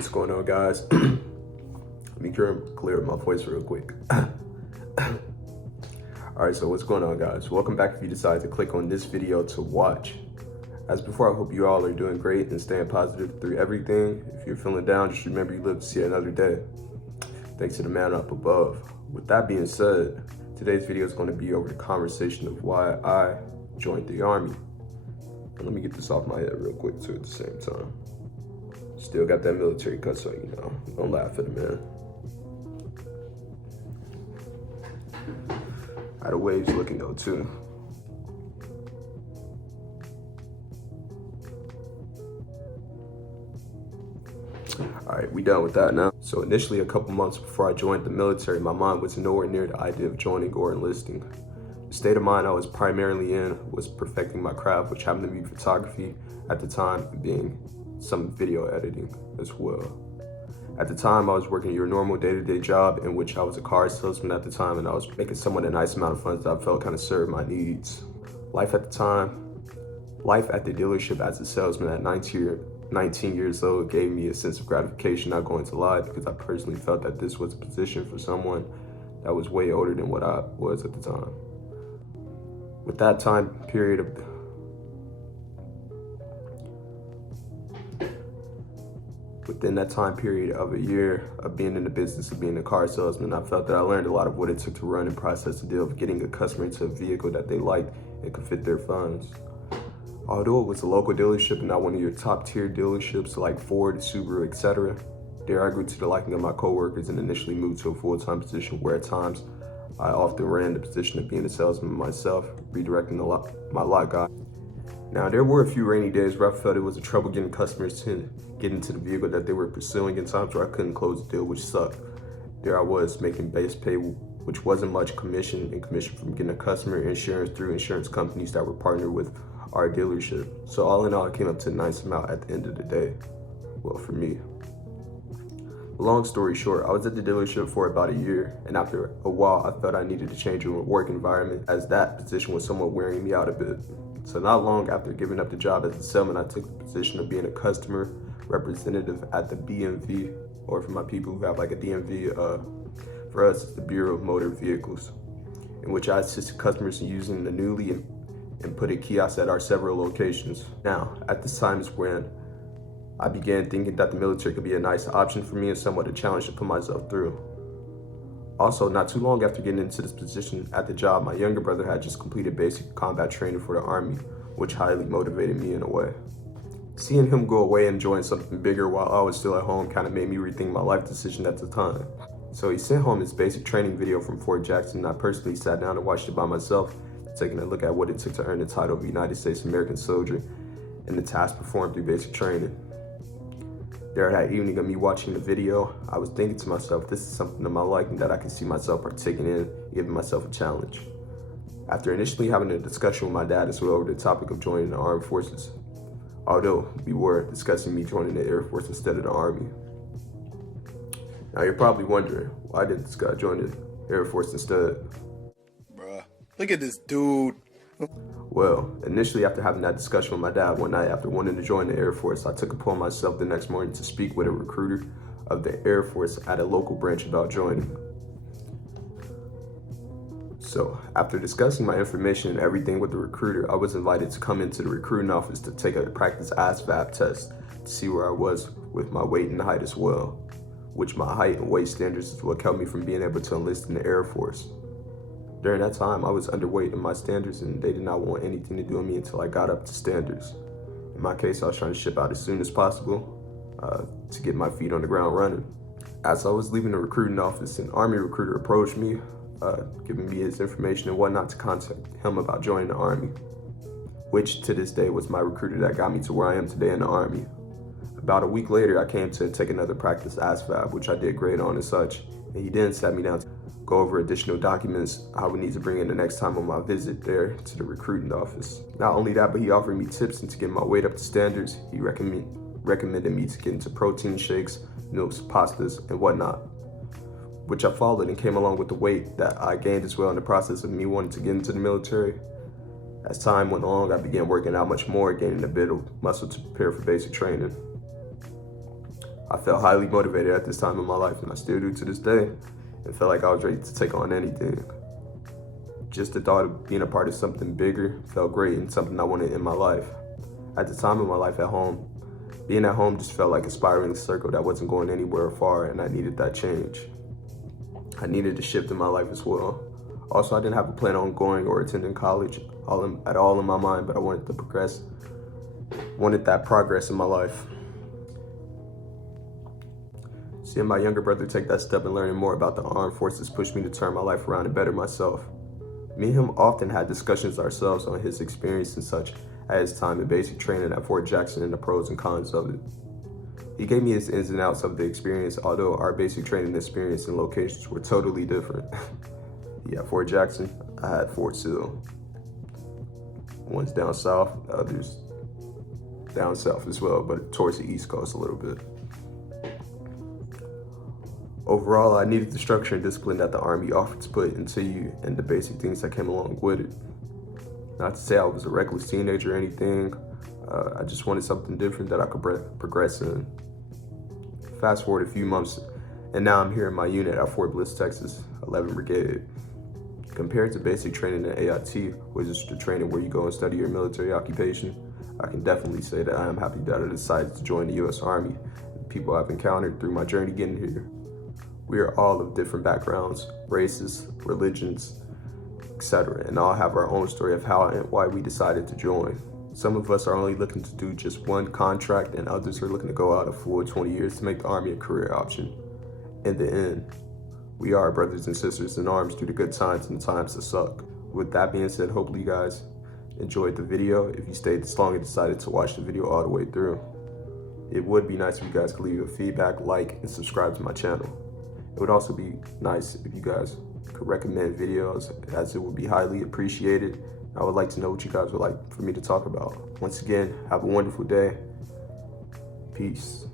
What's going on, guys? Let me clear my voice real quick. Alright, so what's going on, guys? Welcome back if you decided to click on this video to watch. As before, I hope you all are doing great and staying positive through everything. If you're feeling down, just remember you live to see another day. Thanks to the man up above. With that being said, today's video is going to be over the conversation of why I joined the Army. And let me get this off my head real quick too at the same time. Still got that military cut, so you know, don't laugh at it, man. How the waves looking though too. All right, we done with that now. So initially, a couple months before I joined the military, my mind was nowhere near the idea of joining or enlisting. The state of mind I was primarily in was perfecting my craft, which happened to be photography at the time, being some video editing as well. At the time, I was working your normal day-to-day job in which I was a car salesman at the time, and I was making somewhat a nice amount of funds that I felt kind of served my needs. Life at the dealership as a salesman at 19 years old gave me a sense of gratification, not going to lie, because I personally felt that this was a position for someone that was way older than what I was at the time. With that time period Within that time period of a year of being in the business of being a car salesman, I felt that I learned a lot of what it took to run and process the deal of getting a customer into a vehicle that they liked and could fit their funds. Although it was a local dealership and not one of your top tier dealerships like Ford, Subaru, etc., there I grew to the liking of my coworkers and initially moved to a full-time position where at times I often ran the position of being a salesman myself, redirecting my lot guy. Now, there were a few rainy days where I felt it was a trouble getting customers to get into the vehicle that they were pursuing, in times where I couldn't close the deal, which sucked. There I was making base pay, which wasn't much commission from getting a customer, insurance through insurance companies that were partnered with our dealership. So all in all, it came up to a nice amount at the end of the day. Well, for me. Long story short, I was at the dealership for about a year, and after a while, I felt I needed to change a work environment as that position was somewhat wearing me out a bit. So not long after giving up the job as a salesman, I took the position of being a customer representative at the BMV, or for my people who have like a DMV, for us, it's the Bureau of Motor Vehicles, in which I assisted customers in using the newly inputted kiosks at our several locations. Now, at this time is when I began thinking that the military could be a nice option for me and somewhat a challenge to put myself through. Also, not too long after getting into this position at the job, my younger brother had just completed basic combat training for the Army, which highly motivated me in a way. Seeing him go away and join something bigger while I was still at home kind of made me rethink my life decision at the time. So he sent home his basic training video from Fort Jackson, and I personally sat down and watched it by myself, taking a look at what it took to earn the title of United States American Soldier and the tasks performed through basic training. There that evening of me watching the video, I was thinking to myself, this is something of my liking that I can see myself partaking in, giving myself a challenge. After initially having a discussion with my dad as well over the topic of joining the armed forces, although we were discussing me joining the Air Force instead of the Army. Now you're probably wondering, why did this guy join the Air Force instead? Bruh, look at this dude. Well, initially after having that discussion with my dad one night after wanting to join the Air Force, I took it upon myself the next morning to speak with a recruiter of the Air Force at a local branch about joining. So after discussing my information and everything with the recruiter, I was invited to come into the recruiting office to take a practice ASVAB test to see where I was with my weight and height as well, which my height and weight standards is what kept me from being able to enlist in the Air Force. During that time, I was underweight in my standards, and they did not want anything to do with me until I got up to standards. In my case, I was trying to ship out as soon as possible to get my feet on the ground running. As I was leaving the recruiting office, an Army recruiter approached me, giving me his information and whatnot to contact him about joining the Army, which to this day was my recruiter that got me to where I am today in the Army. About a week later, I came to take another practice ASVAB, which I did great on and such, and he then sat me down to go over additional documents I would need to bring in the next time on my visit there to the recruiting office. Not only that, but he offered me tips into getting my weight up to standards. He recommended me to get into protein shakes, milks, pastas, and whatnot, which I followed and came along with the weight that I gained as well in the process of me wanting to get into the military. As time went along, I began working out much more, gaining a bit of muscle to prepare for basic training. I felt highly motivated at this time in my life, and I still do to this day, and felt like I was ready to take on anything. Just the thought of being a part of something bigger felt great and something I wanted in my life. At the time of my life at home, being at home just felt like a spiraling circle that wasn't going anywhere far, and I needed that change. I needed a shift in my life as well. Also, I didn't have a plan on going or attending college at all in my mind, but I wanted to progress, wanted that progress in my life. Seeing my younger brother take that step and learning more about the armed forces pushed me to turn my life around and better myself. Me and him often had discussions ourselves on his experience and such at his time in basic training at Fort Jackson and the pros and cons of it. He gave me his ins and outs of the experience, although our basic training experience and locations were totally different. He had Fort Jackson, I had Fort Sill. One's down south, the other's down south as well, but towards the East Coast a little bit. Overall, I needed the structure and discipline that the Army offered to put into you and the basic things that came along with it. Not to say I was a reckless teenager or anything, I just wanted something different that I could progress in. Fast forward a few months, and now I'm here in my unit at Fort Bliss, Texas, 11th Brigade. Compared to basic training at AIT, which is the training where you go and study your military occupation, I can definitely say that I am happy that I decided to join the U.S. Army and the people I've encountered through my journey getting here. We are all of different backgrounds, races, religions, etc., and all have our own story of how and why we decided to join. Some of us are only looking to do just one contract, and others are looking to go out a full 20 years to make the Army a career option. In the end, we are brothers and sisters in arms through the good times and the times that suck. With that being said, hopefully you guys enjoyed the video. If you stayed this long and decided to watch the video all the way through, it would be nice if you guys could leave a feedback, like, and subscribe to my channel. It would also be nice if you guys could recommend videos, as it would be highly appreciated. I would like to know what you guys would like for me to talk about. Once again, have a wonderful day. Peace.